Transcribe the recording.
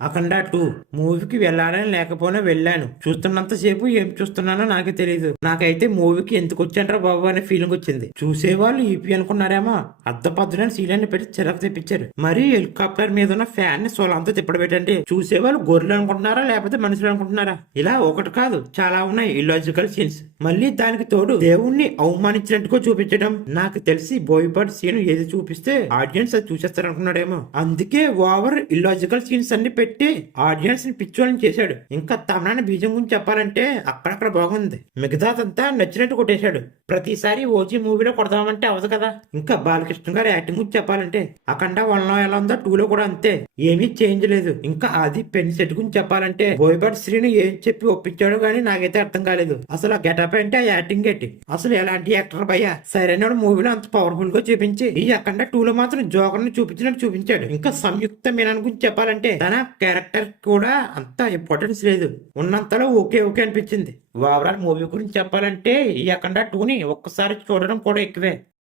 అఖండ 2 మూవీకి వెళ్ళాలని లేకపోయినా వెళ్ళాను. చూస్తున్నంతసేపు ఏం చూస్తున్నానో నాకే తెలియదు. నాకైతే మూవీకి ఎందుకు వచ్చాంట్రా బాబు అనే ఫీలింగ్ వచ్చింది. చూసేవాళ్ళు ఈపీ అనుకున్నారేమో, అద్దపద్దులని సీలని పెట్టి చిరాకు తెప్పించారు. మరి హెలికాప్టర్ మీద ఉన్న ఫ్యాన్ ని సోలంతా తిప్పడబెట్టండి. చూసేవాళ్ళు గొర్రెలు అనుకుంటున్నారా లేకపోతే మనుషులు అనుకుంటున్నారా? ఇలా ఒకటి కాదు చాలా ఉన్నాయి ఇలాజికల్ సీన్స్. మళ్ళీ దానికి తోడు దేవుణ్ణి అవమానించినట్టుగా చూపించడం. నాకు తెలిసి బోయపాటి సీన్ ఏది చూపిస్తే ఆడియన్స్ అది చూసేస్తారు అనుకున్నాడేమో. అందుకే ఓవర్ ఇలాజికల్ సీన్స్ అన్ని పెట్టి ఆడియన్స్ ని పిచ్చోళ్ళని చేశాడు. ఇంకా తమనాన్ని బీజం గురించి చెప్పాలంటే అక్కడక్కడ బాగుంది, మిగతాదంతా నచ్చినట్టు కొట్టేశాడు. ప్రతిసారి ఓజీ మూవీలో కొడదామంటే అవదు కదా. ఇంకా బాలకృష్ణ గారి యాక్టింగ్ గురించి చెప్పాలంటే అఖండ 1లో ఎలా ఉందో 2లో కూడా అంతే, ఏమీ చేంజ్ లేదు. ఇంకా అది పెన్ సెట్ గురించి చెప్పాలంటే బోయపాటి శ్రీని ఏం చెప్పి ఒప్పించాడో గానీ నాకైతే అర్థం కాలేదు. అసలు ఆ గెటప్ అంటే ఆ యాక్టింగ్ ఏంటి, అసలు ఎలాంటి యాక్టర్ భయ్యా. సరైన మూవీలో అంత పవర్ఫుల్ గా చూపించి ఈ అఖండ 2లో మాత్రం జోకర్ ని చూపించినట్టు చూపించాడు. ఇంకా సంయుక్త మీనన్ గురించి చెప్పాలంటే తన క్యారెక్టర్ కూడా అంత ఇంపార్టెన్స్ లేదు, ఉన్నంతలో ఓకే ఓకే అనిపించింది. ఓవరాల్ మూవీ గురించి చెప్పాలంటే ఈ అఖండ 2ని ఒక్కసారి చూడడం కూడా ఎక్కువే.